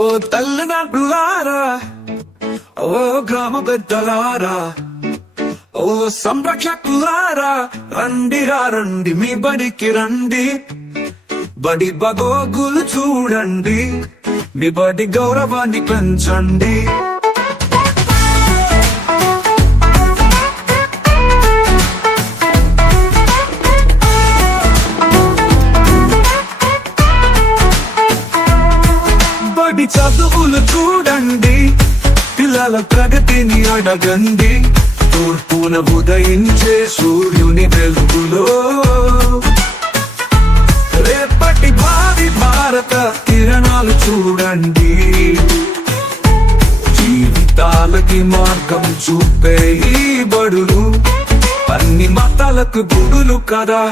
ఓ తల్లిదండ్రులారా, ఓ గ్రామ పెద్దలారా, ఓ సంరక్షకులారా, రండిరా రండి మీ బడికి రండి. బడి బగోగులు చూడండి, మీ బడి గౌరవాన్ని పెంచండి. బడి చదువులు చూడండి, పిల్లల ప్రగతిని అడగండి. తూర్పున ఉదయించే సూర్యుని వెలుగులో రేపటి భావి భారత కిరణాలు చూడండి. జీవితాలకి మార్గం చూపే ఈ బడులు అన్ని మతాలకు గుడులు కదా.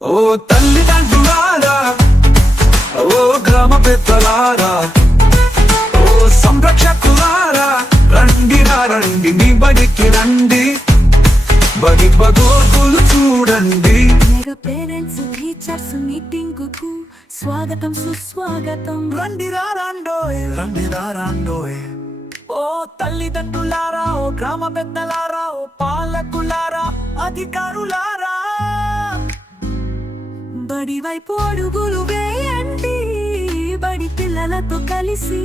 ఓ తల్లిదండ్రులారా, ఓ గ్రామ పెద్దలారా, ఓ సంరక్షకులారా, రండిరా రండి మీ బడికి రండి. బడి బగోగులు చూడండి. మెగా పేరెంట్స్ టీచర్స్ మీటింగ్ కు స్వాగతం సుస్వాగతం. రండిరా రండోయ్, రండిరా రండోయ్. ఓ తల్లిదండ్రులారా, ఓ గ్రామ పెద్దలారా, ఓ పాలకులారా, అధికారులారా, బడి వైపు అడుగులు వేయండి. బడి పిల్లలతో కలిసి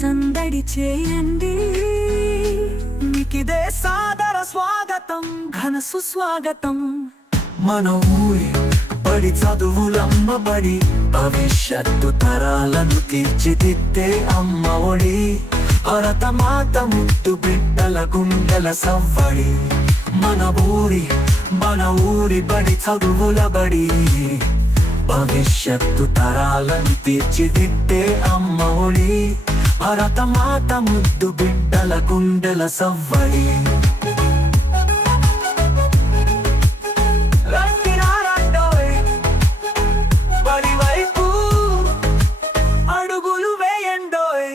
సందడి చేయండి. మీకిదే సాదర స్వాగతం, ఘన సుస్వాగతం. మన ఊరి బడి చదువులమ్మ బడి, భవిష్యత్తు తరాలను తీర్చిదిద్దే అమ్మ ఒడి. భరత మాత ముద్దు బిడ్డల గుండెల సవ్వడి. మన ఊరి బడి చదువుల బడి, భవిష్యత్తు తరాలను తీర్చిదిద్దే అమ్మ ఒడి. భరత మాత ముద్దు బిడ్డల గుండెల సవ్వడి. రండిరా రండోయ్, బడి వైపు అడుగులు వేయండోయ్.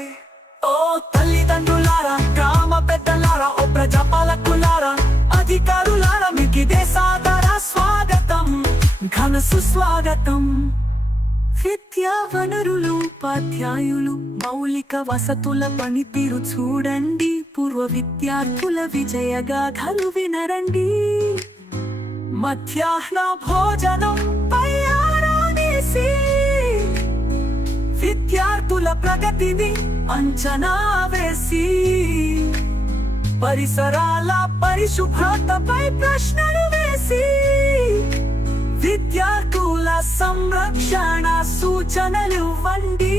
ఓ తల్లిదండ్రులారా, గ్రామ పెద్దలారా, ఓ ప్రజాపాలకులారా, అధికారులారా, మీకిదే సాదర స్వాగతం, ఘన సుస్వాగతం. విద్యా వనరులు, ఉపాధ్యాయులు, మౌలిక వసతుల పనితీరు చూడండి. పూర్వ విద్యార్థుల విజయగాథలు వినరండి. మధ్యాహ్న భోజనం పై ఆరానేసి విద్యార్థుల ప్రగతిని అంచనా వేసి, పరిసరాల పరిశుభ్రతపై ప్రశ్నలు వేసి, విద్యార్థుల సంరక్షణ సూచనలు ఇవ్వండి.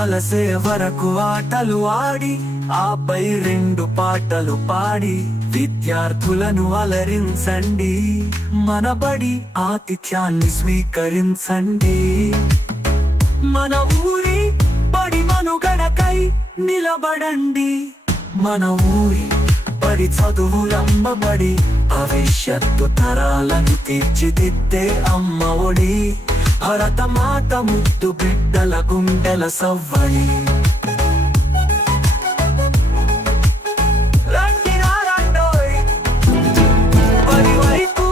అలసే వరకు ఆటలు ఆడి, ఆపై 2 పాటలు పాడి విద్యార్థులను అలరించండి. మన బడి ఆతిథ్యాన్ని స్వీకరించండి. మన ఊరి బడి మనుగడకై నిలబడండి. మన ఊరి బడి చదువులమ్మ బడి, భవిష్యత్తు తరాలను తీర్చిదిద్దే అమ్మ ఒడి. భరత మాత ముద్దు బిడ్డల గుండెల సవ్వడి. రండిరా రండోయ్, బడి వైపు.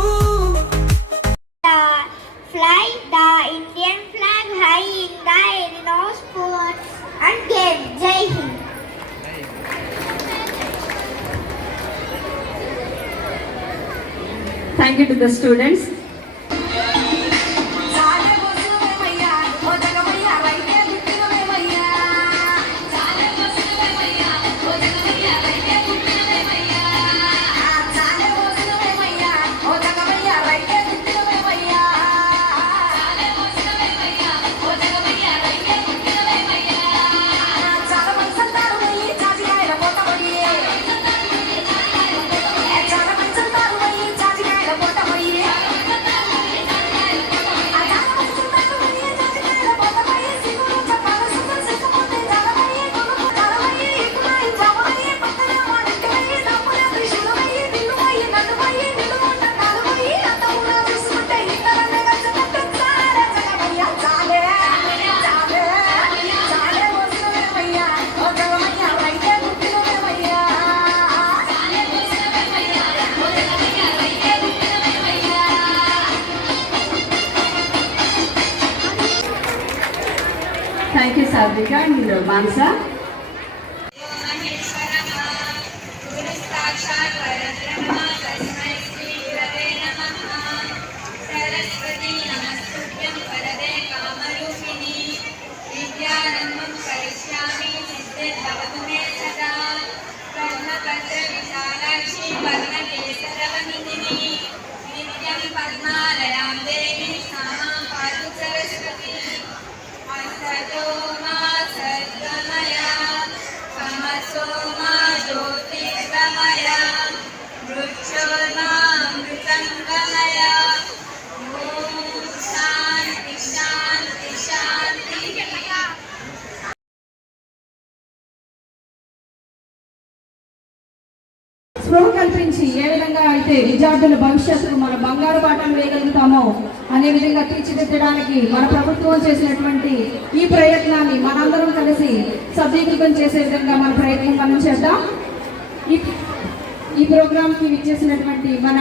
Fly the Indian flag high in the air in all sports and games. Jai Hind. Thank you to the students. Thank you, Sadhika and Mansa. స్పృహ కల్పించి ఏ విధంగా అయితే విద్యార్థుల భవిష్యత్తును మన బంగారు బాటలు వేయగలుగుతామో అనే విధంగా తీర్చిదిద్దడానికి మన ప్రభుత్వం చేసినటువంటి ఈ ప్రయత్నాన్ని మనందరం కలిసి సఫలీకృతం చేసే విధంగా మన ప్రయత్నం మనం చేద్దాం. ఈ ప్రోగ్రామ్ కి విచ్చేసినటువంటి మన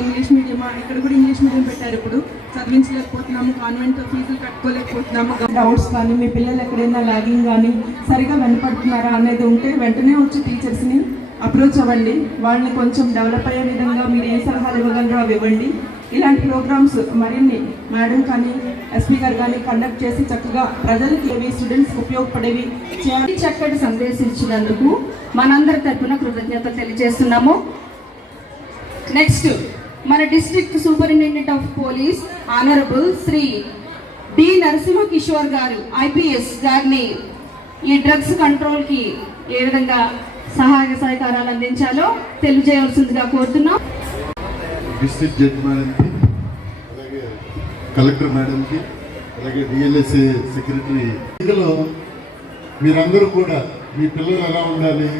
ఇంగ్లీష్ మీడియం, ఇక్కడ కూడా ఇంగ్లీష్ మీడియం పెట్టారు. ఇప్పుడు చదివించలేకపోతున్నాము, కాన్వెంట్ ఫీజులు కట్టుకోలేకపోతున్నాము. డౌట్స్ కానీ మీ పిల్లలు ఎక్కడైనా లాగింగ్ కానీ సరిగా వెనపడుతున్నారా అనేది ఉంటే వెంటనే వచ్చి టీచర్స్ని అప్రోచ్ అవ్వండి. వాళ్ళని కొంచెం డెవలప్ అయ్యే విధంగా మీరు ఏ సలహాలు ఇవ్వగలరో అవి ఇవ్వండి. ఇలాంటి ప్రోగ్రామ్స్ మరిన్ని మేడం కానీ ఎస్పీ గారు కానీ కండక్ట్ చేసి చక్కగా ప్రజలకి ఏవి స్టూడెంట్స్కి ఉపయోగపడేవి చేయాలి. చక్కటి సందేశం ఇచ్చినందుకు మనందరి తరపున కృతజ్ఞతలు తెలియజేస్తున్నాము. నెక్స్ట్ మన district superintendent of police honourable Shri D Narasimha Kishore గారు ఐపీఎస్ గారిని ఈ డ్రగ్స్ కంట్రోల్కి ఏ విధంగా సహాయ సహకారాలు అందించాలో తెలియజేయవలసిందిగా కోరుతున్నాం. డిస్ట్రిక్ట్ జడ్జి మేడంకి, అలాగే కలెక్టర్ మేడంకి, అలాగే డిఎల్ఎస్ఏ సెక్రటరీ, ఇందులో మీరందరూ కూడా మీ పిల్లలు ఎలా ఉండాలి,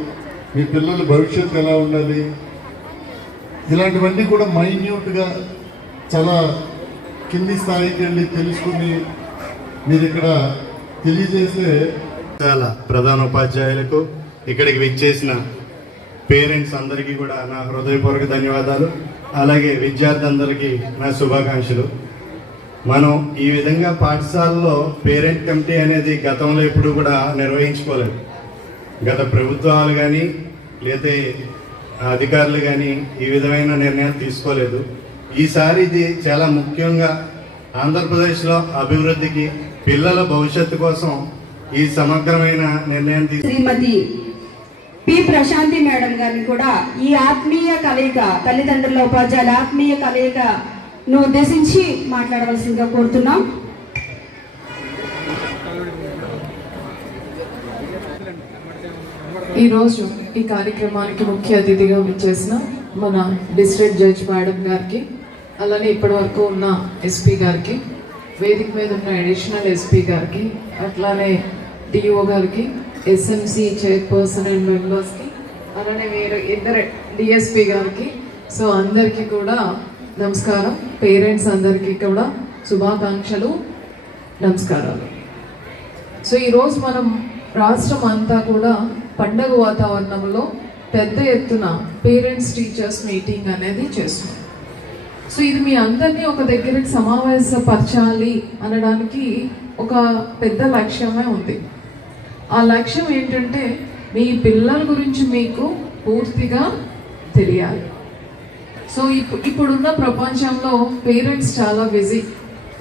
మీ పిల్లల భవిష్యత్తు ఎలా ఉండాలి, ఇలాంటివన్నీ కూడా మైన్యూట్గా చాలా కింది స్థాయికి వెళ్ళి తెలుసుకుని మీరు ఇక్కడ తెలియజేసే చాలా ప్రధాన ఉపాధ్యాయులకు, ఇక్కడికి విచ్చేసిన పేరెంట్స్ అందరికీ కూడా నా హృదయపూర్వక ధన్యవాదాలు. అలాగే విద్యార్థులందరికీ నా శుభాకాంక్షలు. మనం ఈ విధంగా పాఠశాలలో పేరెంట్ కమిటీ అనేది గతంలో ఎప్పుడు కూడా నిర్వహించుకోలేదు. గత ప్రభుత్వాలు కానీ లేదా అధికారులు కానీ ఈ విధమైన నిర్ణయాలు తీసుకోలేదు. ఈసారి ఇది చాలా ముఖ్యంగా ఆంధ్రప్రదేశ్లో అభివృద్ధికి, పిల్లల భవిష్యత్తు కోసం ఈ సమగ్రమైన నిర్ణయం శ్రీమతి పి ప్రశాంతి మేడం గారిని కూడా ఈ ఆత్మీయ కలయిక, తల్లిదండ్రుల ఉపాధ్యాయుల ఆత్మీయ కలయికను ఉద్దేశించి మాట్లాడవలసిందిగా కోరుతున్నాం. ఈరోజు ఈ కార్యక్రమానికి ముఖ్య అతిథిగా విచ్చేసిన మన డిస్ట్రిక్ట్ జడ్జ్ మేడం గారికి, అలానే ఇప్పటి వరకు ఉన్న ఎస్పీ గారికి, వేదిక మీద ఉన్న అడిషనల్ ఎస్పీ గారికి, అట్లానే డిఓ గారికి, ఎస్ఎంసి చైర్పర్సన్ అండ్ మెంబర్స్కి, అలానే వేరే ఇద్దరు డిఎస్పీ గారికి, సో అందరికీ కూడా నమస్కారం. పేరెంట్స్ అందరికీ కూడా శుభాకాంక్షలు, నమస్కారాలు. సో ఈరోజు మనం రాష్ట్రం అంతా కూడా పండగ వాతావరణంలో పెద్ద ఎత్తున పేరెంట్స్ టీచర్స్ మీటింగ్ అనేది చేస్తున్నాం. సో ఇది మీ అందరినీ ఒక దగ్గరికి సమావేశపరచాలి అనడానికి ఒక పెద్ద లక్ష్యమే ఉంది. ఆ లక్ష్యం ఏంటంటే మీ పిల్లల గురించి మీకు పూర్తిగా తెలియాలి. సో ఇప్పుడున్న ప్రపంచంలో పేరెంట్స్ చాలా బిజీ,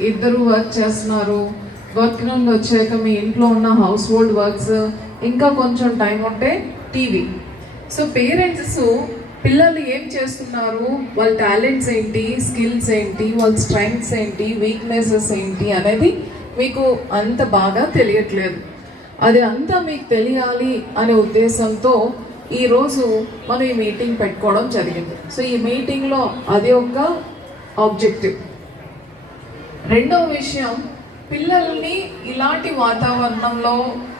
ఇద్దరు వర్క్ చేస్తున్నారు. వర్క్ నుండి వచ్చాక మీ ఇంట్లో ఉన్న హౌస్ హోల్డ్ వర్క్స్, ఇంకా కొంచెం టైం ఉంటే టీవీ. సో పేరెంట్స్ పిల్లలు ఏం చేస్తున్నారు, వాళ్ళ టాలెంట్స్ ఏంటి, స్కిల్స్ ఏంటి, వాళ్ళ స్ట్రెంగ్స్ ఏంటి, వీక్నెసెస్ ఏంటి అనేది మీకు అంత బాగా తెలియట్లేదు. అది అంతా మీకు తెలియాలి అనే ఉద్దేశంతో ఈరోజు మనం ఈ మీటింగ్ పెట్టుకోవడం జరిగింది. సో ఈ మీటింగ్లో అది ఒక ఆబ్జెక్టివ్. రెండవ విషయం, పిల్లల్ని ఇలాంటి వాతావరణంలో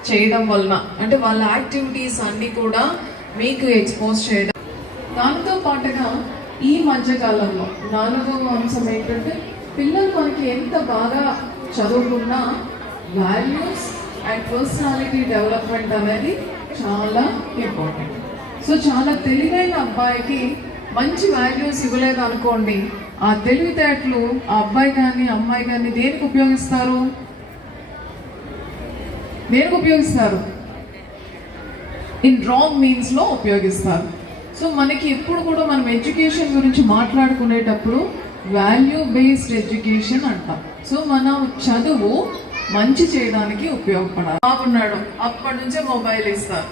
చేయడం వలన, అంటే వాళ్ళ యాక్టివిటీస్ అన్నీ కూడా మీకు ఎక్స్పోజ్ చేయడం. దాంతో పాటుగా ఈ మధ్యకాలంలో నాలుగవ అంశం ఏంటంటే, పిల్లలు మనకి ఎంత బాగా చదువుకున్నా వాల్యూస్ అండ్ పర్సనాలిటీ డెవలప్మెంట్ అనేది చాలా ఇంపార్టెంట్. సో చాలా తెలివైన అబ్బాయికి మంచి వాల్యూస్ ఇవ్వలేదు అనుకోండి, ఆ తెలివితేటలు ఆ అబ్బాయి కానీ అమ్మాయి కానీ దేనికి ఉపయోగిస్తారు? దేనికి ఉపయోగిస్తారు? ఇన్ రాంగ్ మీన్స్లో ఉపయోగిస్తారు. సో మనకి ఎప్పుడు కూడా మనం ఎడ్యుకేషన్ గురించి మాట్లాడుకునేటప్పుడు వాల్యూ బేస్డ్ ఎడ్యుకేషన్ అంటాం. సో మనం చదువు మంచి చేయడానికి ఉపయోగపడాలి. బాగున్నాడు అప్పటి నుంచే మొబైల్ ఇస్తారు.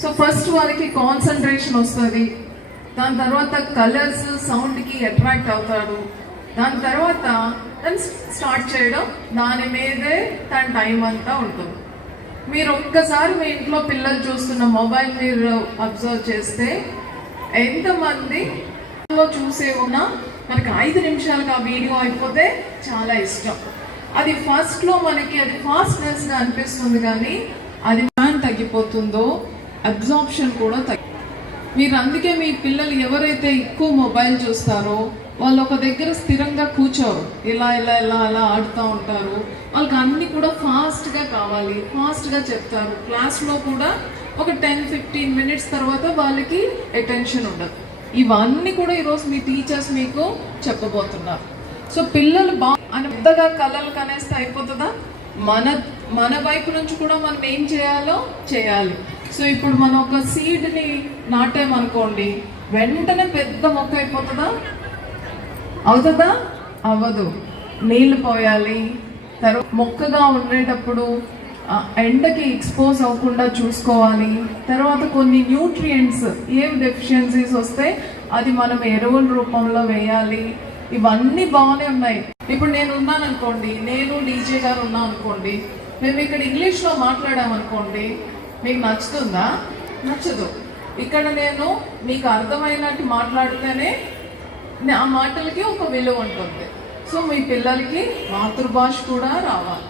సో ఫస్ట్ వారికి కాన్సన్ట్రేషన్ వస్తుంది, దాని తర్వాత కలర్స్ సౌండ్కి అట్రాక్ట్ అవుతాడు, దాని తర్వాత తను స్టార్ట్ చేయడం, దాని మీదే తన టైం అంతా ఉంటుంది. మీరు ఒక్కసారి మీ ఇంట్లో పిల్లలు చూస్తున్న మొబైల్ మీరు అబ్జర్వ్ చేస్తే ఎంతమంది చూసే ఉన్నా మనకి 5 నిమిషాలకు ఆ వీడియో అయిపోతే చాలా ఇష్టం. అది ఫస్ట్లో మనకి అది ఫాస్ట్నెస్గా అనిపిస్తుంది, కానీ అది తగ్గిపోతుందో అబ్జార్ప్షన్ కూడా మీరు అందుకే మీ పిల్లలు ఎవరైతే ఎక్కువ మొబైల్ చూస్తారో వాళ్ళు ఒక దగ్గర స్థిరంగా కూర్చోరు, ఇలా ఇలా ఇలా అలా ఆడుతూ ఉంటారు. వాళ్ళకి అన్నీ కూడా ఫాస్ట్గా కావాలి, ఫాస్ట్గా చెప్తారు. క్లాస్లో కూడా ఒక 10-15 మినిట్స్ తర్వాత వాళ్ళకి అటెన్షన్ ఉండదు. ఇవన్నీ కూడా ఈరోజు మీ టీచర్స్ మీకు చెప్పబోతున్నారు. సో పిల్లలు పెద్దగా కళలు కనేస్తే అయిపోతుందా? మన వైపు నుంచి కూడా మనం ఏం చేయాలో చేయాలి. సో ఇప్పుడు మనం ఒక సీడ్ని నాటామనుకోండి, వెంటనే పెద్ద మొక్క అయిపోతుందా? అవుతుందా? అవ్వదు. నీళ్లు పోయాలి. తర్వాత మొక్కగా ఉండేటప్పుడు ఎండకి ఎక్స్పోజ్ అవ్వకుండా చూసుకోవాలి. తర్వాత కొన్ని న్యూట్రియంట్స్ ఏం డెఫిషియన్సీస్ వస్తే అది మనం ఎరువుల రూపంలో వేయాలి. ఇవన్నీ బాగానే ఉన్నాయి. ఇప్పుడు నేను ఉన్నాను అనుకోండి, నేను డీజే గారు ఉన్నాం అనుకోండి, మేము ఇక్కడ ఇంగ్లీష్లో మాట్లాడామనుకోండి, మీకు నచ్చుతుందా? నచ్చదు. ఇక్కడ నేను మీకు అర్థమైనట్టు మాట్లాడితేనే ఆ మాటలకి ఒక విలువ ఉంటుంది. సో మీ పిల్లలకి మాతృభాష కూడా రావాలి.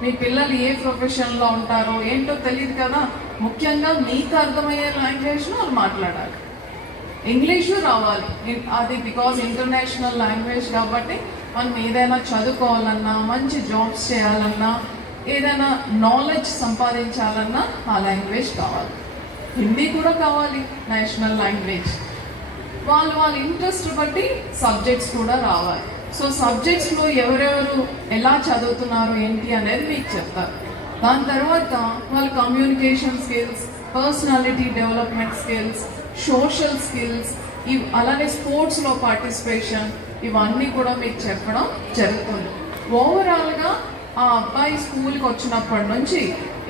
మీ పిల్లలు ఏ ప్రొఫెషన్లో ఉంటారో ఏంటో తెలియదు కదా, ముఖ్యంగా మీకు అర్థమయ్యే లాంగ్వేజ్లో వాళ్ళు మాట్లాడాలి. ఇంగ్లీషు రావాలి, అది బికాజ్ ఇంటర్నేషనల్ లాంగ్వేజ్ కాబట్టి మనం ఏదైనా చదువుకోవాలన్నా, మంచి జాబ్స్ చేయాలన్నా, ఏదైనా నాలెడ్జ్ సంపాదించాలన్నా ఆ లాంగ్వేజ్ కావాలి. హిందీ కూడా కావాలి, నేషనల్ లాంగ్వేజ్. వాళ్ళ ఇంట్రెస్ట్ బట్టి సబ్జెక్ట్స్ కూడా రావాలి. సో సబ్జెక్ట్స్లో ఎవరెవరు ఎలా చదువుతున్నారు ఏంటి అనేది మీకు చెప్తారు. దాని తర్వాత వాళ్ళ communication skills, personality development skills, social skills, అలానే స్పోర్ట్స్లో పార్టిసిపేషన్, ఇవన్నీ కూడా మీకు చెప్పడం జరుగుతుంది. ఓవరాల్గా ఆ అబ్బాయి స్కూల్కి వచ్చినప్పటి నుంచి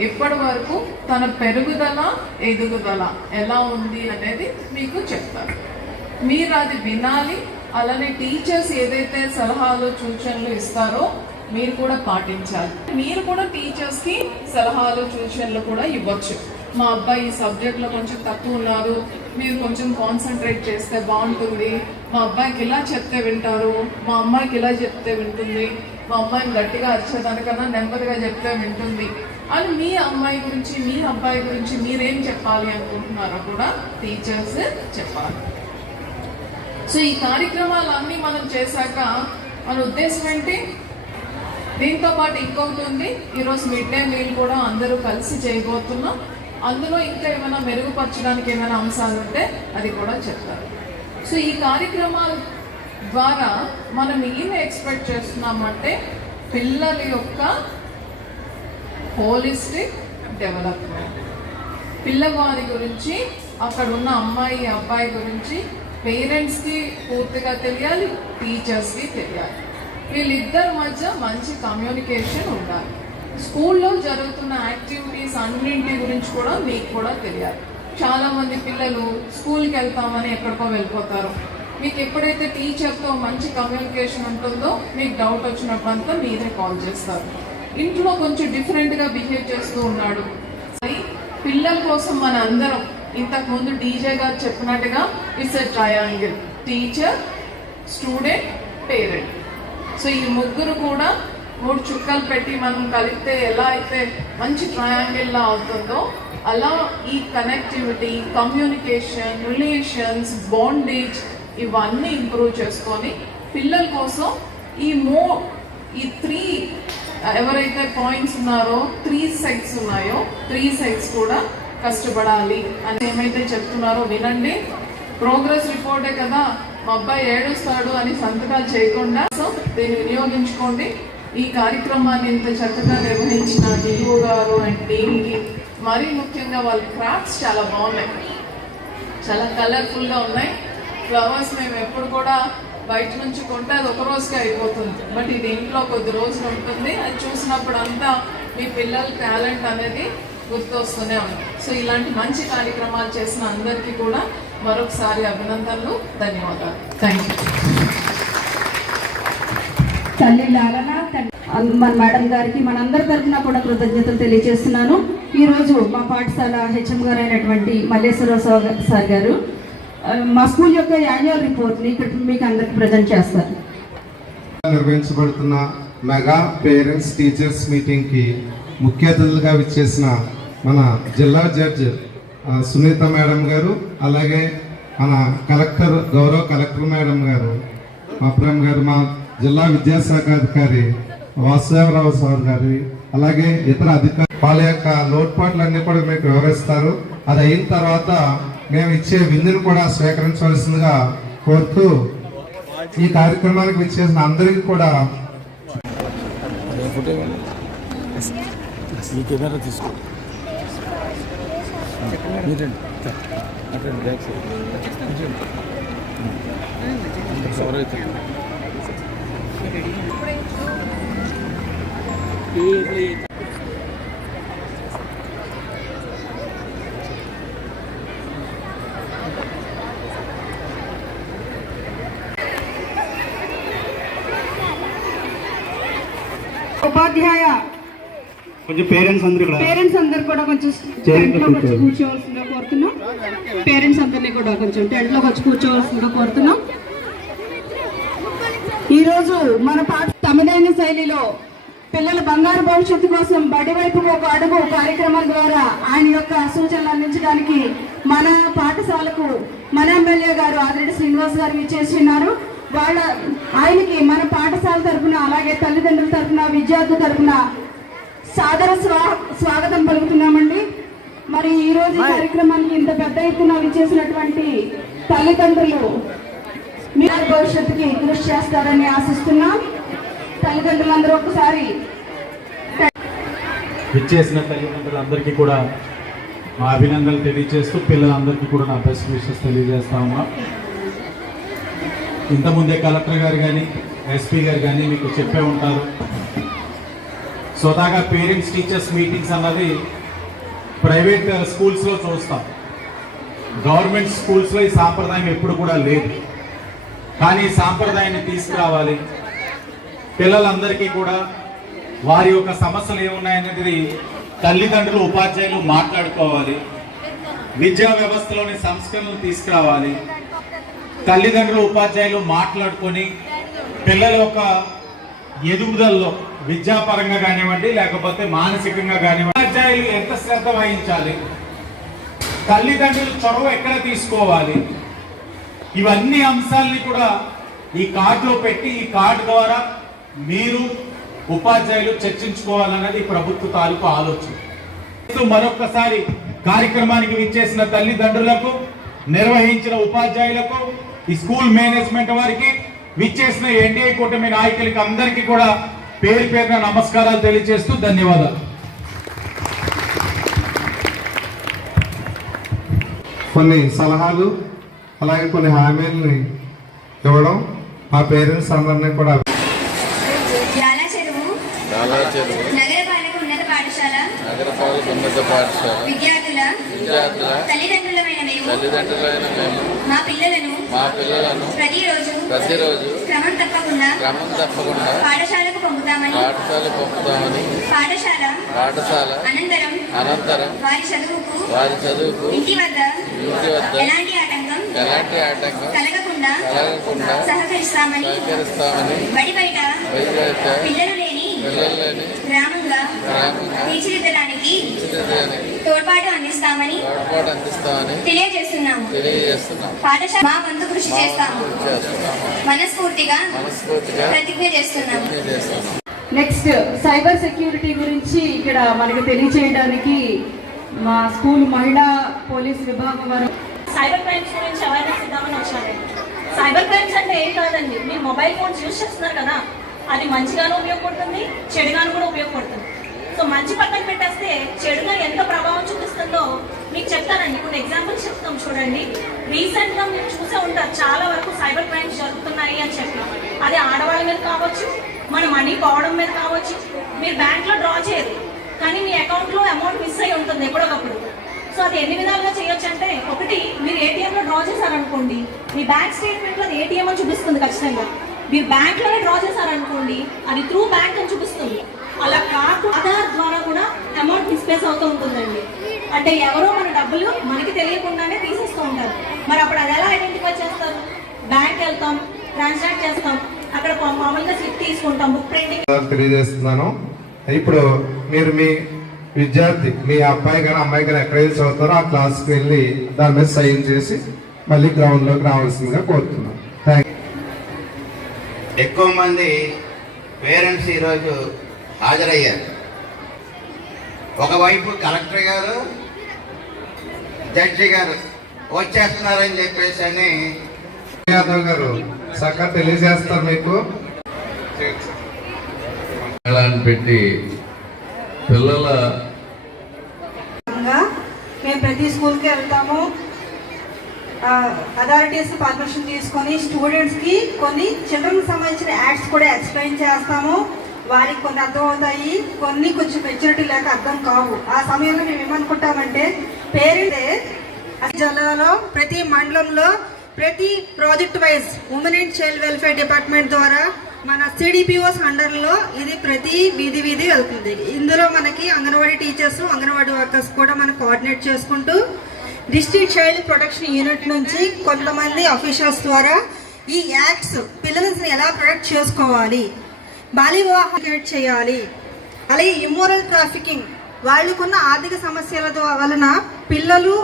ఇప్పటి వరకు తన పెరుగుదల, ఎదుగుదల ఎలా ఉంది అనేది మీకు చెప్తారు. మీరు అది వినాలి. అలానే టీచర్స్ ఏదైతే సలహాలు సూచనలు ఇస్తారో మీరు కూడా పాటించాలి. మీరు కూడా టీచర్స్కి సలహాలు సూచనలు కూడా ఇవ్వచ్చు. మా అబ్బాయి ఈ సబ్జెక్ట్లో కొంచెం తక్కువ ఉన్నారు, మీరు కొంచెం కాన్సన్ట్రేట్ చేస్తే బాగుంటుంది, మా అబ్బాయికి ఇలా చెప్తే వింటారు, మా అమ్మాయికి ఇలా చెప్తే వింటుంది, మా అమ్మాయిని గట్టిగా అరిచేదానికన్నా నెమ్మదిగా చెప్తే వింటుంది అని మీ అమ్మాయి గురించి, మీ అబ్బాయి గురించి మీరేం చెప్పాలి అనుకుంటున్నారో కూడా టీచర్స్ చెప్పాలి. సో ఈ కార్యక్రమాలన్నీ మనం చేశాక మన ఉద్దేశం ఏంటి? దీంతో పాటు ఇంకొకటి ఉంది, ఈరోజు మిడ్ డే మీల్ కూడా అందరూ కలిసి చేయబోతున్నాం. అందులో ఇంకా ఏమైనా మెరుగుపరచడానికి ఏమైనా అంశాలు ఉంటే అది కూడా చెప్తారు. సో ఈ కార్యక్రమాల ద్వారా మనం ఏం ఎక్స్పెక్ట్ చేస్తున్నామంటే పిల్లల యొక్క హోలిస్టిక్ డెవలప్మెంట్. పిల్లవాడి గురించి, అక్కడ ఉన్న అమ్మాయి అబ్బాయి గురించి పేరెంట్స్కి పూర్తిగా తెలియాలి, టీచర్స్కి తెలియాలి. వీళ్ళిద్దరి మధ్య మంచి కమ్యూనికేషన్ ఉండాలి. స్కూల్లో జరుగుతున్న యాక్టివిటీస్ అన్నింటి గురించి కూడా మీకు కూడా తెలియాలి. చాలామంది పిల్లలు స్కూల్కి వెళ్తామని ఎక్కడికో వెళ్ళిపోతారు. మీకు ఎప్పుడైతే టీచర్తో మంచి కమ్యూనికేషన్ ఉంటుందో మీకు డౌట్ వచ్చినప్పుడంతా మీరే కాల్ చేస్తారు. ఇంట్లో కొంచెం డిఫరెంట్గా బిహేవ్ చేస్తూ ఉన్నాడు. పిల్లల కోసం మన అందరం ఇంతకుముందు డీజే గారు చెప్పినట్టుగా it's a triangle, teacher, student, parent. So ఈ ముగ్గురు కూడా 3 చుక్కలు పెట్టి మనం కలిపితే ఎలా అయితే మంచి ట్రయాంగిల్లా అవుతుందో అలా ఈ కనెక్టివిటీ, కమ్యూనికేషన్, రిలేషన్స్, బాండేజ్ ఇవన్నీ ఇంప్రూవ్ చేసుకొని పిల్లల కోసం ఈ 3 ఎవరైతే పాయింట్స్ ఉన్నారో 3 సైడ్స్ ఉన్నాయో 3 సైడ్స్ కూడా కష్టపడాలి అని ఏమైతే చెప్తున్నారో వినండి. ప్రోగ్రెస్ రిపోర్టే కదా, మా అబ్బాయి ఏడుస్తాడు అని సంతకాలు చేయకుండా సో దీన్ని వినియోగించుకోండి. ఈ కార్యక్రమాన్ని ఇంత చక్కగా నిర్వహించిన డిఓ గారు అండ్ టీమ్కి, మరీ ముఖ్యంగా వాళ్ళ క్రాఫ్ట్స్ చాలా బాగున్నాయి, చాలా కలర్ఫుల్గా ఉన్నాయి. ఫ్లవర్స్ మేము ఎప్పుడు కూడా బయట నుంచి కొంటే అది ఒక రోజుకే అయిపోతుంది, బట్ ఇది ఇంట్లో కొద్ది రోజులు ఉంటుంది. అది చూసినప్పుడు అంతా మీ పిల్లల టాలెంట్ అనేది గుర్తొస్తూనే ఉంది. సో ఇలాంటి మంచి కార్యక్రమాలు చేసిన అందరికీ కూడా మరొకసారి అభినందనలు, ధన్యవాదాలు. Thank you. తల్లి లాలన మన మేడం గారికి మనందరి తరఫున కూడా కృతజ్ఞతలు తెలియజేస్తున్నాను. ఈరోజు మా పాఠశాల హెచ్ఎం గారు అయినటువంటి మల్లేశ్వరరావు సార్ గారు మా స్కూల్ యొక్క యాన్యువల్ రిపోర్ట్ని ఇక్కడ మీకు అందరికి ప్రజెంట్ చేస్తారు. నిర్వహించబడుతున్న మెగా పేరెంట్స్ టీచర్స్ మీటింగ్కి ముఖ్య అతిథులుగా విచ్చేసిన మన జిల్లా జడ్జ్ సునీత మేడం గారు, అలాగే మన గౌరవ కలెక్టర్ మేడం గారు అప్రామ్ గారు, మా జిల్లా విద్యాశాఖ అధికారి వాసుదేవరావు సార్ గారి, అలాగే ఇతర అధికారులు వాళ్ళ యొక్క లోటుపాట్లన్నీ కూడా మీకు వివరిస్తారు. అది అయిన తర్వాత మేము ఇచ్చే విందును కూడా స్వీకరించవలసిందిగా కోరుతూ ఈ కార్యక్రమానికి విచ్చేసిన అందరికీ కూడా ఉపాధ్యాయ కొంచెం పేరెంట్స్ అందరు కూడా కొంచెం టెంట్లోకి వచ్చి కూర్చోవలసిందిగా కోరుతున్నాం. పేరెంట్స్ అందరినీ కూడా కొంచెం టెంట్లోకి వచ్చి కూర్చోవలసిందిగా కోరుతున్నాం. ఈరోజు మన పాఠ తమదైన శైలిలో పిల్లల బంగారు భవిష్యత్తు కోసం బడి వైపుకు ఒక అడుగు కార్యక్రమం ద్వారా ఆయన యొక్క సూచనలు అందించడానికి మన పాఠశాలకు మన ఎమ్మెల్యే గారు ఆదిరెడ్డి శ్రీనివాస్ గారు ఇచ్చేస్తున్నారు. ఆయనకి మన పాఠశాల తరఫున, అలాగే తల్లిదండ్రుల తరఫున, విద్యార్థుల తరఫున సాదర స్వాగతం పలుకుతున్నామండి. మరి ఈ రోజు కార్యక్రమానికి ఇంత పెద్ద ఎత్తున విచ్చేసినటువంటి తల్లిదండ్రులు మీ భవిష్యత్తుకి కృషి చేస్తారని ఆశిస్తున్నాం. తల్లిదండ్రులందరూ ఒకసారి విచ్చేసిన తల్లిదండ్రులందరికీ కూడా మా అభినందనలు తెలియజేస్తూ పిల్లలందరికీ కూడా నా బెస్ట్ విషెస్ తెలియజేస్తా ఉన్నా. ఇంతకుముందే కలెక్టర్ గారు కానీ ఎస్పీ గారు కానీ మీకు చెప్పే ఉంటారు, స్వతహాగా పేరెంట్స్ టీచర్స్ మీటింగ్స్ అన్నది ప్రైవేట్ స్కూల్స్లో చూస్తాం, గవర్నమెంట్ స్కూల్స్లో ఈ సాంప్రదాయం ఎప్పుడు కూడా లేదు. కానీ ఈ సాంప్రదాయాన్ని తీసుకురావాలి, పిల్లలందరికీ కూడా వారి యొక్క సమస్యలు ఏమున్నాయనేది తల్లిదండ్రులు ఉపాధ్యాయులు మాట్లాడుకోవాలి, విద్యా వ్యవస్థలోని సంస్కరణలు తీసుకురావాలి, తల్లిదండ్రులు ఉపాధ్యాయులు మాట్లాడుకొని పిల్లల యొక్క ఎదుగుదలలో విద్యాపరంగా కానివ్వండి లేకపోతే మానసికంగా కానివ్వండి ఉపాధ్యాయులు ఎంత శ్రద్ధ వహించాలి, తల్లిదండ్రులు చొరవ ఎక్కడ తీసుకోవాలి, ఇవన్నీ అంశాలని కూడా ఈ కార్డులో పెట్టి ఈ కార్డు ద్వారా మీరు ఉపాధ్యాయులు చర్చించుకోవాలన్నది ప్రభుత్వ తాలూకు ఆలోచన. మరొక్కసారి కార్యక్రమానికి విచ్చేసిన తల్లిదండ్రులకు, నిర్వహించిన ఉపాధ్యాయులకు, ఈ స్కూల్ మేనేజ్మెంట్ వారికి, విచ్చేసిన ఎన్డీఏ కూటమి నాయకులకి అందరికీ కూడా పేరు పేరున నమస్కారాలు తెలియజేస్తూ ధన్యవాదాలు. కొన్ని సలహాలు అలాగే కొన్ని హామీలని ఇవ్వడం మా పేరెంట్స్ అందరినీ కూడా నగరపాలక ఉన్నత పాఠశాల విద్యార్థుల తల్లిదండ్రులమైన మేము మా పిల్లలను ప్రతిరోజు క్రమం తప్పకుండా పాఠశాలకు పంపుతామని పాఠశాల అనంతరం వారి చదువుకు ఇంటి వద్ద ఎలాంటి ఆటంకం కలగకుండా సహకరిస్తామని బడి బయట పిల్లలు లేని గ్రామంగా తీర్చిదిద్దడానికి తోడ్పాటు అందిస్తామని తెలియజేస్తున్నాము. పాఠశాల మా వంతు కృషి చేస్తాము, మనస్ఫూర్తిగా ప్రతిజ్ఞ చేస్తున్నాము. నెక్స్ట్ సైబర్ సెక్యూరిటీ గురించి ఇక్కడ మనకు తెలియచేయడానికి మా స్కూల్ మహిళా పోలీస్ విభాగం వారు సైబర్ క్రైమ్స్ గురించి అవేర్నెస్ ఇద్దామని వచ్చాను. సైబర్ క్రైమ్స్ అంటే ఏం కాదండి, మీరు మొబైల్ ఫోన్స్ యూజ్ చేస్తున్నారు కదా, అది మంచిగాను ఉపయోగపడుతుంది, చెడుగాను కూడా ఉపయోగపడుతుంది. సో మంచి పక్కన పెట్టేస్తే చెడుగా ఎంత ప్రభావం చూపిస్తుందో మీకు చెప్తానండి. కొన్ని ఎగ్జాంపుల్స్ చెప్తాం చూడండి. రీసెంట్గా మీరు చూసే ఉంటారు చాలా వరకు సైబర్ క్రైమ్స్ జరుగుతున్నాయి అని చెప్పి. అది ఆడవాళ్ళ మీద కావచ్చు, మన మనీ పోవడం మీద కావచ్చు. మీరు బ్యాంక్లో డ్రా చేయరు, కానీ మీ అకౌంట్లో అమౌంట్ మిస్ అయి ఉంటుంది ఎప్పుడొకప్పుడు. సో అది ఎన్ని విధాలుగా చేయొచ్చు అంటే, ఒకటి మీరు ఏటీఎంలో డ్రా చేశారనుకోండి, మీ బ్యాంక్ స్టేట్మెంట్లో అది ఏటీఎం అని చూపిస్తుంది ఖచ్చితంగా. మీరు బ్యాంక్లోనే డ్రా చేశారనుకోండి, అది త్రూ బ్యాంక్ అని చూపిస్తుంది. అలా కాకుండా ఆధార్ ద్వారా కూడా అమౌంట్ మిస్ప్లేస్ అవుతూ ఉంటుందండి. అంటే ఎవరో మన డబ్బులు మనకి తెలియకుండానే తీసేస్తూ ఉంటారు. మరి అప్పుడు అది ఎలా ఐడెంటిఫై చేస్తారు? బ్యాంక్ వెళ్తాం, ట్రాన్సాక్ట్ చేస్తాం, అక్కడ మామూలుగా స్లిప్ తీసుకుంటాం, బుక్ ప్రింటింగ్. తెలియజేస్తున్నాను. ఇప్పుడు మీరు మీ విద్యార్థి, మీ అబ్బాయి కానీ అమ్మాయి కానీ ఎక్కడైతే చదువుతారో ఆ క్లాస్కి వెళ్ళి దాని మీద సైన్ చేసి మళ్ళీ గ్రౌండ్లోకి రావాల్సిందిగా కోరుతున్నాను. Thank you. ఎక్కువ మంది పేరెంట్స్ ఈరోజు హాజరయ్యారు. ఒకవైపు కలెక్టర్ గారు, జడ్జి గారు వచ్చేస్తున్నారని చెప్పేసి అని యాదవ్ గారు చక్కగా తెలియజేస్తారు మీకు. పెట్టి పిల్లల మేము ప్రతి స్కూల్కి వెళ్తాము. అథారిటీస్ పర్మిషన్ తీసుకొని స్టూడెంట్స్కి కొన్ని చిల్డ్రన్కి సంబంధించిన యాక్ట్స్ కూడా ఎక్స్ప్లెయిన్ చేస్తాము. వారికి కొన్ని అర్థం అవుతాయి, కొన్ని కొంచెం మెచ్యూరిటీ లేక అర్థం కావు. ఆ సమయంలో మేము ఏమనుకుంటామంటే, పేరెంట్స్ జిల్లాలో ప్రతి మండలంలో ప్రతి project wise women and child welfare department ద్వారా మన సిడిపిఓస్ అండర్లో ఇది ప్రతి వీధి వెళ్తుంది. ఇందులో మనకి అంగన్వాడీ టీచర్స్, అంగన్వాడీ వర్కర్స్ కూడా మనం కోఆర్డినేట్ చేసుకుంటూ డిస్ట్రిక్ట్ చైల్డ్ ప్రొటెక్షన్ యూనిట్ నుంచి కొంతమంది అఫీషియల్స్ ద్వారా ఈ యాక్ట్స్ పిల్లల్ని ఎలా ప్రొటెక్ట్ చేసుకోవాలి, బాల్య వివాహం చేయాలి, అలాగే ఇమ్మోరల్ ట్రాఫికింగ్, వాళ్ళకున్న ఆర్థిక సమస్యల వలన పిల్లలు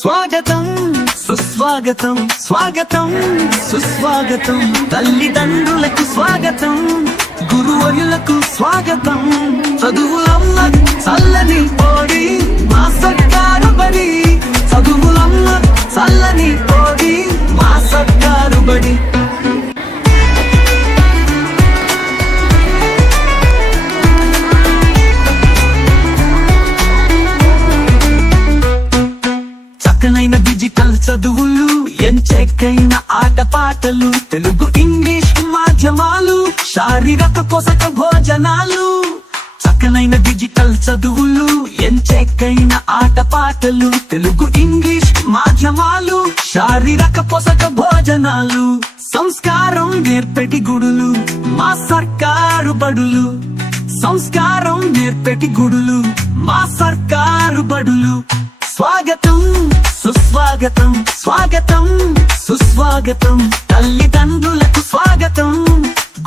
స్వాగతం సుస్వాగతం, స్వాగతం సుస్వాగతం, తల్లిదండ్రులకు స్వాగతం, గురువులకు స్వాగతం. చదువులమ్మ చల్లని పోడి మా సర్కారు బడి, చదువులమ్మ చల్లని పోడి మా సర్కారు బడి. చక్కనైన డిజిటల్ చదువులు, ఎంచెక్కైన ఆటపాటలు, తెలుగు ఇంగ్లీష్ మాధ్యమాలు, శారీరక పోషక భోజనాలు. చక్కనైన డిజిటల్ చదువులు, ఎంచెక్కైన ఆటపాటలు, తెలుగు ఇంగ్లీష్ మాధ్యమాలు, శారీరక పోషక భోజనాలు. సంస్కారం నేర్పెటి గుడులు మా సర్కారు బడులు, సంస్కారం నేర్పెటి గుడులు మా సర్కారు బడులు. స్వాగతం సుస్వాగతం, స్వాగతం సుస్వాగతం, తల్లిదండ్రులకు స్వాగతం,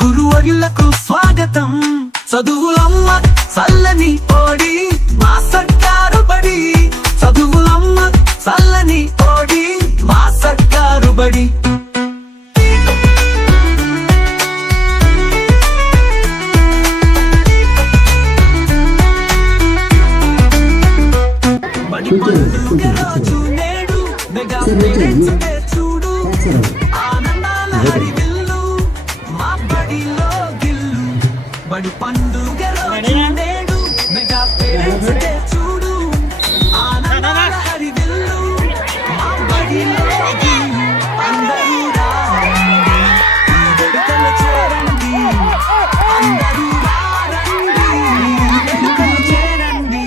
గురువులకు స్వాగతం. చదువులమ్మ చల్లని ఓడి మా సర్కారు బడి, చదువులమ్మ చల్లని ఓడి మా సర్కారు బడి. రాజు నేడు మెగా చూడు, ఆనందాల హరివిల్లు మా బడిలో గిల్లు. బడి పండుగ రోజు నేడు మెగా పేరెంట్స్ డే చూడు, ఆనందాల హరివిల్లు మా బడిలో గిల్లు. అందరూ రండి, ఈ వేడుకలు చేరండి, అందరూ రండి, ఈ వేడుకలు చేరండి.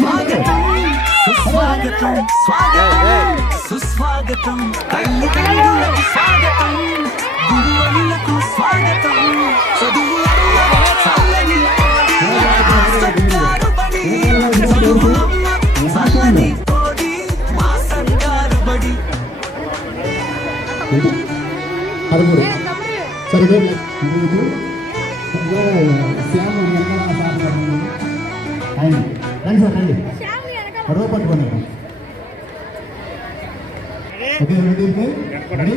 స్వాగతం సుస్వాగతం, స్వాగతం సుస్వాగతం, తల్లిదండ్రులకు స్వాగతం, గురువులకు స్వాగతం, చదువులమ్మ చల్లని ఓడి మా సర్కారు బడి, చదువులమ్మ చల్లని ఓడి మా సర్కారు బడి. Okay ready ready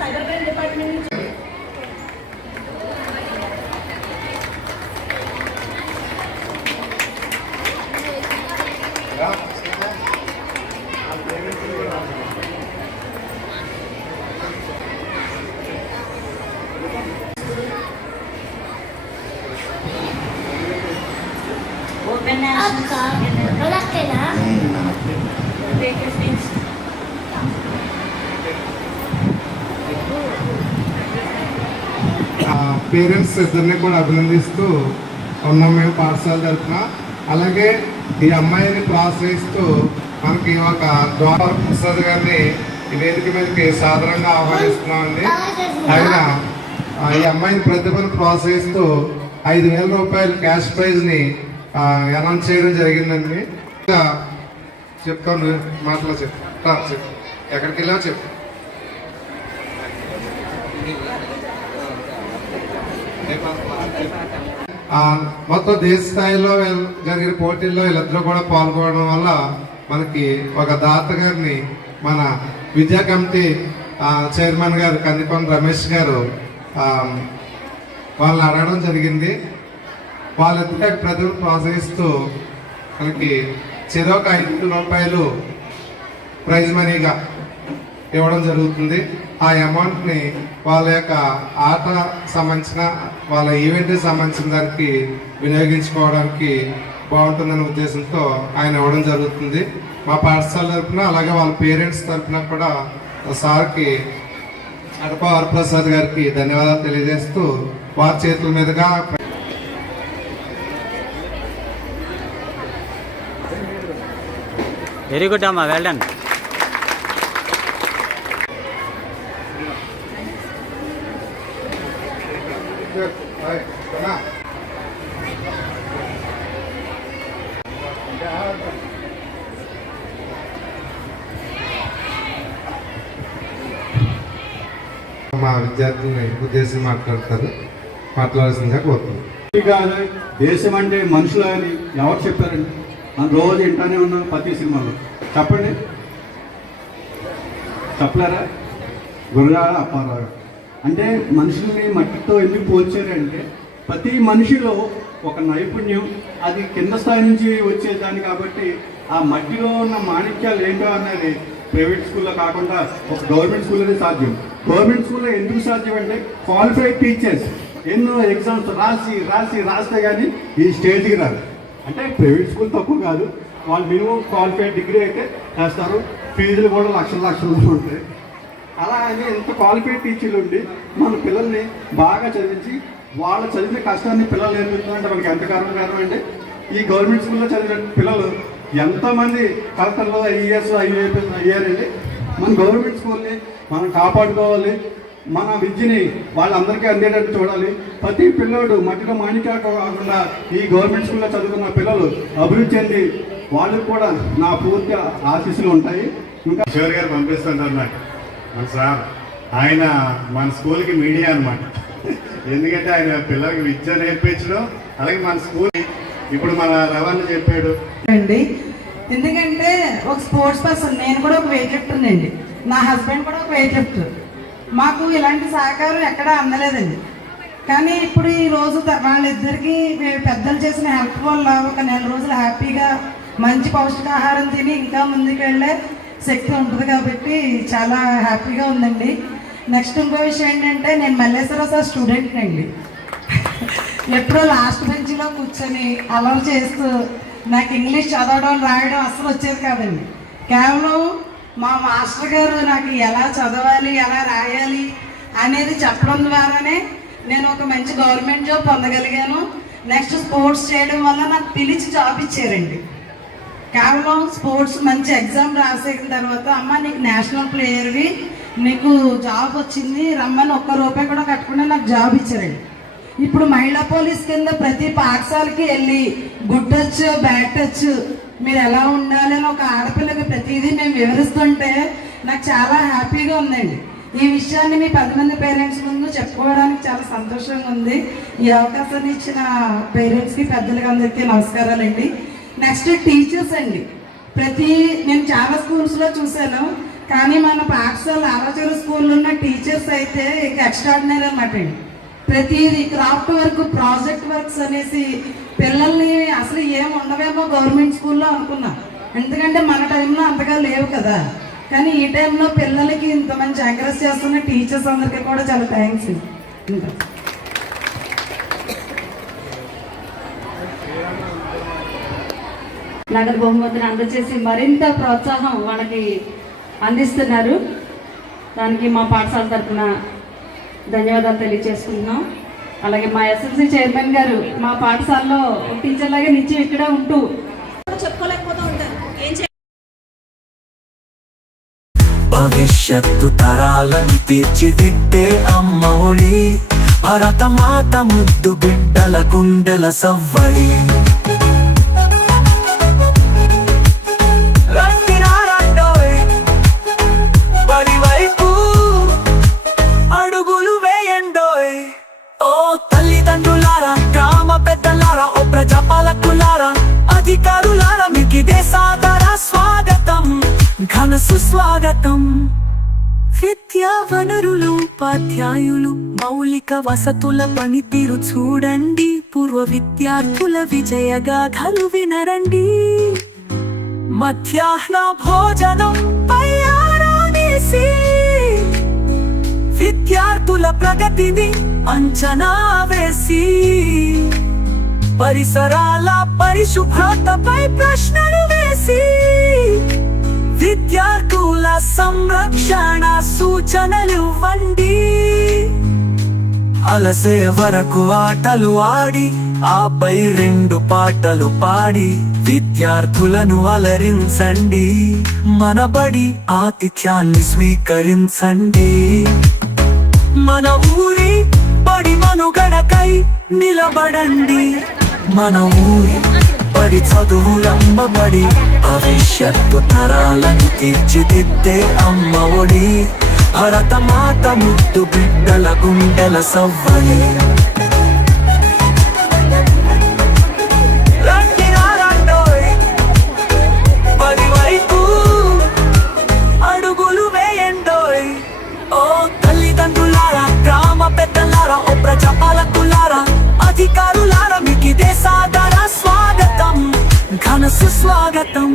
cyber crime department నుంచి ఓపెన్ పేరెంట్స్ ఇద్దరిని కూడా అభినందిస్తూ ఉన్నాం మేము పాఠశాల తరఫున. అలాగే ఈ అమ్మాయిని ప్రోత్సహిస్తూ మనకి ఒక ద్వార ప్రసాద్ గారిని ఈ వేదిక మీదకి సాధారణంగా ఆహ్వానిస్తున్నామండి. ఆయన ఈ అమ్మాయిని ప్రతిభను ప్రోత్సహిస్తూ 5,000 రూపాయల క్యాష్ ప్రైజ్ని అనౌన్స్ చేయడం జరిగిందండి. చెప్తాను మాటలో చెప్పు ఎక్కడికి వెళ్ళావు చెప్పు. మొత్తం దేశ స్థాయిలో జరిగిన పోటీల్లో వీళ్ళిద్దరూ కూడా పాల్గొనడం వల్ల మనకి ఒక దాత గారిని మన విద్యా కమిటీ చైర్మన్ గారు కందికొండ రమేష్ గారు వాళ్ళని అడగడం జరిగింది. వాళ్ళిద్దరు ప్రజలు ప్రోత్సహిస్తూ మనకి చెరొక 5,000 రూపాయలు ప్రైజ్ మనీగా ఇవ్వడం జరుగుతుంది. ఆ అమౌంట్ని వాళ్ళ యొక్క ఆట సంబంధించిన వాళ్ళ ఈవెంట్కి సంబంధించిన దానికి వినియోగించుకోవడానికి బాగుంటుందనే ఉద్దేశంతో ఆయన ఇవ్వడం జరుగుతుంది. మా పాఠశాల తరఫున అలాగే వాళ్ళ పేరెంట్స్ తరఫున కూడా సార్కి అడప వరప్రసాద్ గారికి ధన్యవాదాలు తెలియజేస్తూ వారి చేతుల మీదుగా వెరీ గుడ్ అమ్మా, వెల్ డన్. మా విద్యార్థుల్ని ఉద్దేశించి మాట్లాడాల్సిందిగా కోరుతున్నాను. దేశం అంటే మనుషులు అని ఎవరు చెప్పారండి? మనం రోజు వింటానే ఉన్నాం ప్రతి సినిమాలో. చెప్పండి, చెప్పలేరా? గురజాడ అప్పారావు అంటే మనుషుల్ని మట్టితో ఎందుకు పోల్చారంటే ప్రతి మనిషిలో ఒక నైపుణ్యం అది కింద స్థాయి నుంచి వచ్చేదాన్ని. కాబట్టి ఆ మట్టిలో ఉన్న మాణిక్యాలు ఏంటో అన్నది ప్రైవేట్ స్కూల్లో కాకుండా ఒక గవర్నమెంట్ స్కూల్లోనే సాధ్యం. గవర్నమెంట్ స్కూల్లో ఎందుకు సాధ్యం అంటే క్వాలిఫైడ్ టీచర్స్ ఎన్నో ఎగ్జామ్స్ రాస్తే కానీ ఈ స్టేజ్కి రాదు. అంటే ప్రైవేట్ స్కూల్ తక్కువ కాదు, వాళ్ళు మినిమం క్వాలిఫైడ్ డిగ్రీ అయితే చేస్తారు. ఫీజులు కూడా లక్షలు ఉంటాయి. అలా అని ఎంత క్వాలిఫైడ్ టీచర్లు ఉండి మన పిల్లల్ని బాగా చదివించి వాళ్ళ చదివిన కష్టాన్ని పిల్లలు నేర్పిస్తుందంటే మనకి ఎంత కారణం అంటే ఈ గవర్నమెంట్ స్కూల్లో చదివిన పిల్లలు ఎంతోమంది కలెక్టర్లు IAS IAS అయ్యారండి. మన గవర్నమెంట్ స్కూల్ని మనం కాపాడుకోవాలి. మన విద్యని వాళ్ళందరికీ అందేటట్టు చూడాలి. ప్రతి పిల్లోడు మట్టిలో మాణిక్య కాకుండా ఈ గవర్నమెంట్ స్కూల్లో చదువుకున్న పిల్లలు అభివృద్ధి చెంది వాళ్ళకు కూడా నా పూర్తి ఆశీస్సులు ఉంటాయి. ఇంకా కిషోర్ గారు పంపిస్తుంటారు నాకు మన సార్. ఆయన మన స్కూల్కి మీడియా అనమాట. ఎందుకంటే ఆయన పిల్లలకి విద్య నేర్పించడం, అలాగే మన స్కూల్ ఇప్పుడు మన రవాణా చెప్పాడు అండి. ఎందుకంటే ఒక స్పోర్ట్స్ పర్సన్, నేను కూడా ఒక వెయిట్ లిఫ్టర్ అండి, నా హస్బెండ్ కూడా ఒక వెయిట్ లిఫ్టర్. మాకు ఇలాంటి సహకారం ఎక్కడా అందలేదండి. కానీ ఇప్పుడు ఈ రోజు వాళ్ళిద్దరికి పెద్దలు చేసిన హెల్ప్ వల్ల ఒక నెల రోజులు హ్యాపీగా మంచి పౌష్టికాహారం తిని ఇంకా ముందుకు వెళ్ళే శక్తి ఉంటుంది కాబట్టి చాలా హ్యాపీగా ఉందండి. నెక్స్ట్ ఇంకో విషయం ఏంటంటే, నేను మల్లేశ్వరరావు సార్ స్టూడెంట్ అండి. ఎప్పుడో లాస్ట్ బెంచ్లో కూర్చొని అలర్ చేస్తూ నాకు ఇంగ్లీష్ చదవడం రాయడం అసలు వచ్చేది కాదండి. కేవలం మా మాస్టర్ గారు నాకు ఎలా చదవాలి ఎలా రాయాలి అనేది చెప్పడం ద్వారానే నేను ఒక మంచి గవర్నమెంట్ జాబ్ పొందగలిగాను. నెక్స్ట్ స్పోర్ట్స్ చేయడం వల్ల నాకు పిలిచి జాబ్ ఇచ్చారండి. కేవలం స్పోర్ట్స్ మంచి ఎగ్జామ్ రాసిన తర్వాత, అమ్మ నీకు నేషనల్ ప్లేయర్వి, నీకు జాబ్ వచ్చింది రమ్మని ఒక్క రూపాయి కూడా కట్టకుండా నాకు జాబ్ ఇచ్చారండి. ఇప్పుడు మహిళా పోలీస్ కింద ప్రతి పాఠశాలకి వెళ్ళి గుడ్ టచ్ బ్యాడ్ టచ్ మీరు ఎలా ఉండాలి అని ఒక ఆడపిల్లకి ప్రతిదీ మేము వివరిస్తుంటే నాకు చాలా హ్యాపీగా ఉందండి. ఈ విషయాన్ని మీ 10 మంది పేరెంట్స్ ముందు చెప్పుకోవడానికి చాలా సంతోషంగా ఉంది. ఈ అవకాశాన్ని ఇచ్చిన పేరెంట్స్కి పెద్దలకి అందరికీ నమస్కారాలండి. నెక్స్ట్ టీచర్స్ అండి. నేను చాలా స్కూల్స్లో చూశాను, కానీ మన పాఠశాల ఆరాచూరు స్కూల్లో ఉన్న టీచర్స్ అయితే ఇక ఎక్స్ట్రాడినరీ అన్నమాట అండి. ప్రతిదీ క్రాఫ్ట్ వర్క్, ప్రాజెక్ట్ వర్క్స్ అనేసి పిల్లల్ని అసలు ఏం ఉండవేమో గవర్నమెంట్ స్కూల్లో అనుకున్నాం, ఎందుకంటే మన టైంలో అంతగా లేవు కదా. కానీ ఈ టైంలో పిల్లలకి ఇంత మంచి ఎంకరేజ్ చేస్తున్న టీచర్స్ అందరికీ కూడా చాలా థ్యాంక్స్. నగదు బహుమతిని అందజేసి మరింత ప్రోత్సాహం వాళ్ళకి అందిస్తున్నారు. దానికి మా పాఠశాల తరఫున ధన్యవాదాలు తెలియజేసుకుంటున్నాం. అలాగే మా ఎస్ఎల్సీ చైర్మన్ గారు మా పాఠశాలలో టీచర్ లాగా నిత్యం ఇక్కడ ఉంటూ చెప్పుకోలేకపోతూ ఉంటారు. భవిష్యత్తు తరాలను తీర్చిదిద్దే అమ్మ ఒడి, భరత మాత ముద్దు బిడ్డల గుండెల సవ్వడి. బడి వైపు అడుగులు వేయండోయ్. ఓ తల్లిదండ్రులారా, గ్రామ పెద్దలారా, ఓ ప్రజాపాలకులారా, అధికారులారా, మీకిదే సాదర స్వాగతం, ఘన సుస్వాగతం. విద్యా వనరులు, ఉపాధ్యాయులు, మౌలిక వసతుల పనితీరు చూడండి, పూర్వ విద్యార్థుల విజయగాథలు వినరండి. మధ్యాహ్న భోజనం పై ఆరానేసి విద్యార్థుల ప్రగతిని అంచనా వేసి, పరిసరాల పరిశుభ్రతపై ప్రశ్నలు వేసి, విద్యార్థుల సంరక్షణ సూచనలు ఇవ్వండి. అలసే వరకు ఆటలు ఆడి, ఆపై 2 పాటలు పాడి విద్యార్థులను అలరించండి. మనబడి ఆతిథ్యాన్ని స్వీకరించండి. మన ఊరి బడి మనుగడకై నిలబడండి. మన ఊరి బడి చదువులమ్మబడి, భవిష్యత్తు తరాలను తీర్చిదిద్దే అమ్మ ఒడి, భరత మాత ముద్దు బిడ్డల గుండెల సవ్వడి. బడి వైపు అడుగులు వేయండోయ్. ఓ తల్లిదండ్రులారా, గ్రామ పెద్దలారా, ఓ ప్రజాపాలకులారా, అధికారులారా, మీకిదే సాదర స్వాగతం, ఘన సుస్వాగతం.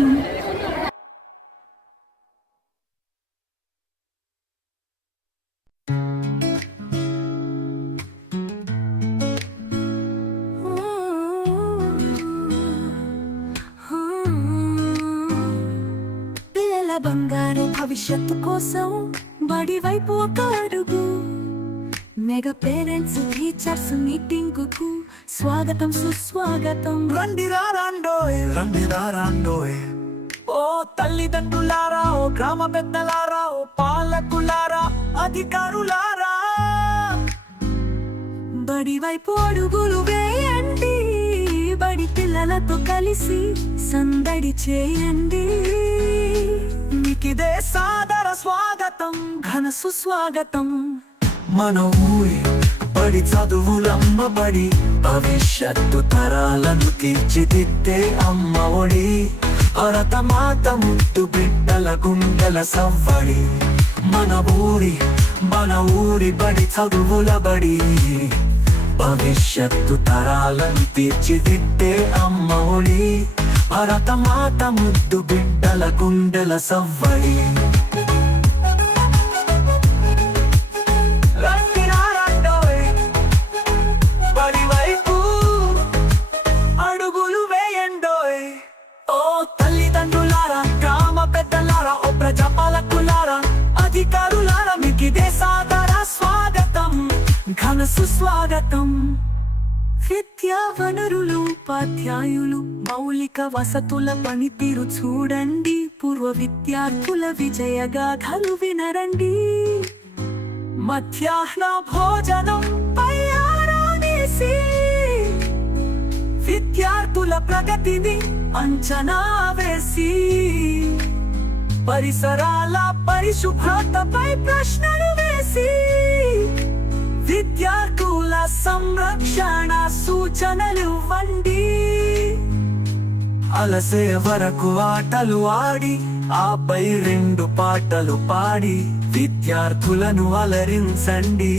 పిల్లల బంగారు భవిష్యత్తు కోసం బడి వైపు ఒక అడుగు. మెగా పేరెంట్స్ టీచర్స్ మీటింగ్ కు స్వాగతం సుస్వాగతం. రండిరా రాండోయ్, రండిరా రాండోయ్. ఓ తల్లిదండ్రులారా, ఓ గ్రామ పెద్దలారా, ఓ పాలకులారా, అధికారులారా, బడి వైపు అడుగులు వేయండి, బడి పిల్లలతో కలిసి సందడి చేయండి. మీకిదే సాదర స్వాగతం, ఘన సుస్వాగతం. మన ఊరి బడి చదువులమ్మ బడి, భవిష్యత్తు తరాలను తీర్చిదిద్దే అమ్మ ఒడి. భరతమాత ముద్దు బిడ్డల గుండెల సవ్వడి. మన ఊరి బడి చదువుల బడి, భవిష్యత్తు తరాలను తీర్చిదిద్దే అమ్మ ఒడి. భరతమాత ముద్దు బిడ్డల గుండెల సవ్వడి. బడి వైపు అడుగులు వేయండోయ్. ఓ తల్లిదండ్రులారా, గ్రామ పెద్దలారా, ఓ ప్రజాపాలకులారా, అధికారులారా, మీకిదే సాదర స్వాగతం, ఘన సుస్వాగతం. విద్యా వనరులు, ఉపాధ్యాయులు, మౌలిక వసతుల పనితీరు చూడండి. పూర్వ విద్యార్థుల విజయగాథలు వినరండి. మధ్యాహ్న భోజనం పై ఆరానేసి విద్యార్థుల ప్రగతిని అంచనా వేసి, పరిసరాల పరిశుభ్రతపై ప్రశ్నలు వేసి, విద్యార్థుల సంరక్షణ సూచనలు ఇవ్వండి. అలసే వరకు ఆటలు ఆడి, ఆపై 2 పాటలు పాడి, విద్యార్థులను అలరించండి.